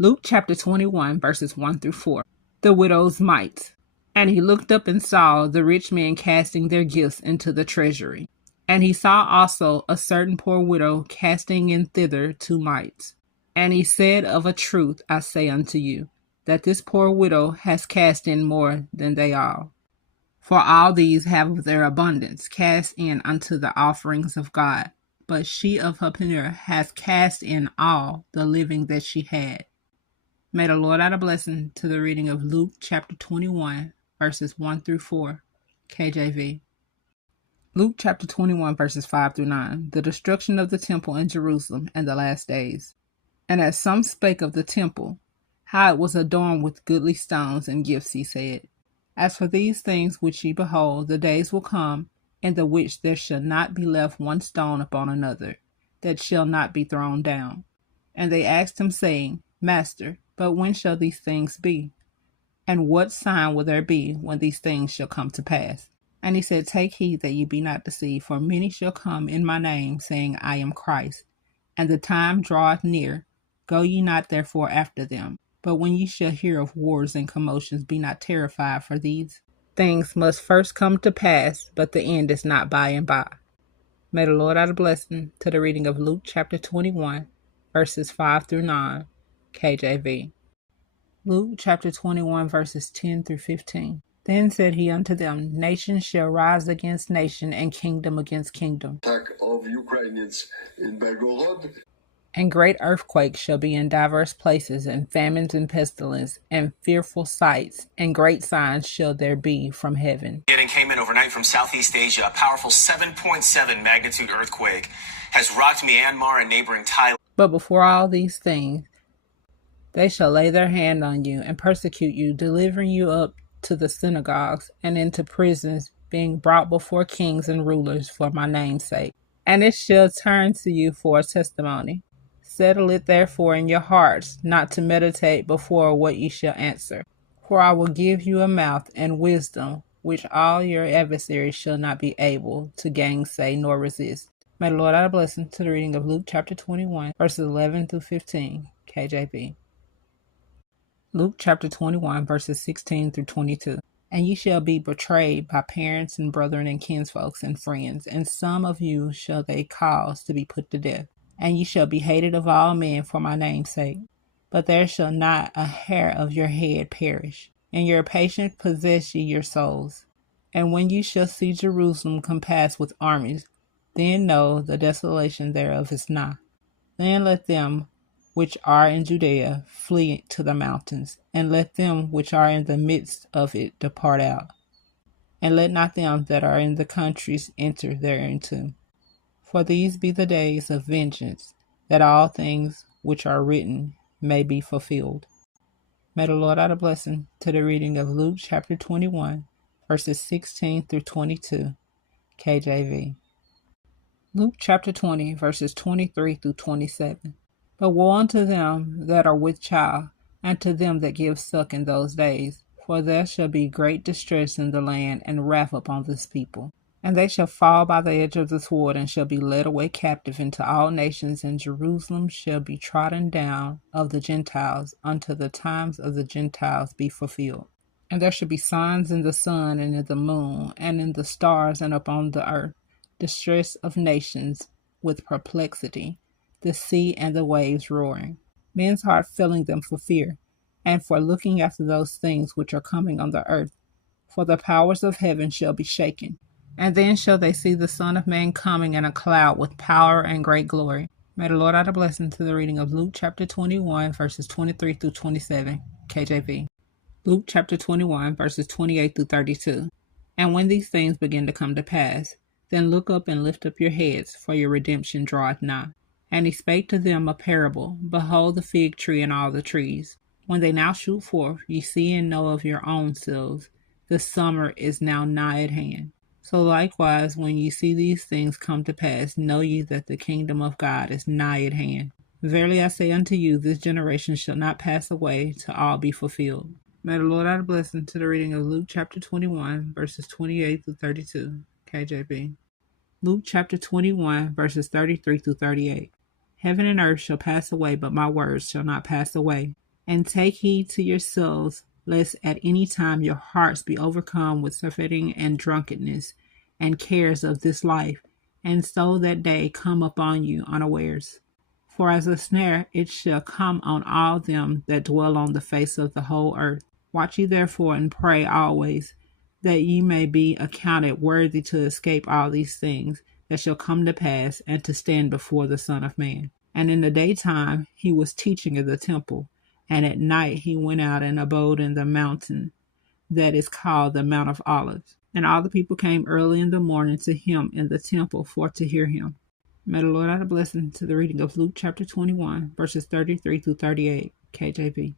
Luke chapter 21, verses 1 through 4. The widow's mite. And he looked up and saw the rich men casting their gifts into the treasury. And he saw also a certain poor widow casting in thither 2 mites. And he said, Of a truth I say unto you, that this poor widow has cast in more than they all. For all these have of their abundance cast in unto the offerings of God. But she of her penury hath cast in all the living that she had. May the Lord add a blessing to the reading of Luke chapter 21, verses 1 through 4, KJV. Luke chapter 21, verses 5 through 9. The destruction of the temple in Jerusalem and the last days. And as some spake of the temple, how it was adorned with goodly stones and gifts, he said, As for these things which ye behold, the days will come, in the which there shall not be left one stone upon another, that shall not be thrown down. And they asked him, saying, Master, but when shall these things be? And what sign will there be when these things shall come to pass? And he said, Take heed that ye be not deceived, for many shall come in my name, saying, I am Christ. And the time draweth near. Go ye not therefore after them. But when ye shall hear of wars and commotions, be not terrified, for these things must first come to pass, but the end is not by and by. May the Lord add a blessing to the reading of Luke chapter 21, verses 5 through 9, KJV. Luke chapter 21, verses 10 through 15. Then said he unto them, Nation shall rise against nation, and kingdom against kingdom. Attack of Ukrainians in Belgorod. And great earthquakes shall be in divers places, and famines and pestilence, and fearful sights, and great signs shall there be from heaven. It came in overnight from Southeast Asia. A powerful 7.7 magnitude earthquake has rocked Myanmar and neighboring Thailand. But before all these things, they shall lay their hand on you and persecute you, delivering you up to the synagogues and into prisons, being brought before kings and rulers for my name's sake. And it shall turn to you for a testimony. Settle it therefore in your hearts, not to meditate before what ye shall answer. For I will give you a mouth and wisdom, which all your adversaries shall not be able to gainsay nor resist. May the Lord add a blessing to the reading of Luke chapter 21, verses 11 through 15, KJV. Luke chapter 21, verses 16 through 22. And ye shall be betrayed by parents and brethren and kinsfolks and friends, and some of you shall they cause to be put to death. And ye shall be hated of all men for my name's sake. But there shall not a hair of your head perish. In your patience possess ye your souls. And when ye shall see Jerusalem compassed with armies, then know the desolation thereof is nigh. Then let them which are in Judea flee to the mountains, and let them which are in the midst of it depart out. And let not them that are in the countries enter thereinto. For these be the days of vengeance, that all things which are written may be fulfilled. May the Lord add a blessing to the reading of Luke chapter 21, verses 16 through 22, KJV. Luke chapter 20, verses 23 through 27. But woe unto them that are with child, and to them that give suck in those days, for there shall be great distress in the land, and wrath upon this people. And they shall fall by the edge of the sword, and shall be led away captive into all nations, and Jerusalem shall be trodden down of the Gentiles, until the times of the Gentiles be fulfilled. And there shall be signs in the sun, and in the moon, and in the stars, and upon the earth, distress of nations with perplexity, the sea and the waves roaring, men's heart filling them for fear, and for looking after those things which are coming on the earth. For the powers of heaven shall be shaken. And then shall they see the Son of Man coming in a cloud with power and great glory. May the Lord add a blessing to the reading of Luke chapter 21, verses 23 through 27, KJV. Luke chapter 21, verses 28 through 32. And when these things begin to come to pass, then look up and lift up your heads, for your redemption draweth nigh. And he spake to them a parable. Behold the fig tree and all the trees. When they now shoot forth, ye see and know of your own selves, the summer is now nigh at hand. So likewise, when ye see these things come to pass, know ye that the kingdom of God is nigh at hand. Verily I say unto you, this generation shall not pass away till all be fulfilled. May the Lord add a blessing to the reading of Luke chapter 21, verses 28 through 32, KJV. Luke chapter 21, verses 33 through 38. Heaven and earth shall pass away, but my words shall not pass away. And take heed to yourselves, lest at any time your hearts be overcome with surfeiting and drunkenness, and cares of this life, and so that day come upon you unawares. For as a snare it shall come on all them that dwell on the face of the whole earth. Watch ye therefore and pray always, that ye may be accounted worthy to escape all these things that shall come to pass, and to stand before the Son of Man. And in the daytime he was teaching in the temple, and at night he went out and abode in the mountain that is called the Mount of Olives. And all the people came early in the morning to him in the temple for to hear him. May the Lord add a blessing to the reading of Luke chapter 21, verses 33 through 38, KJV.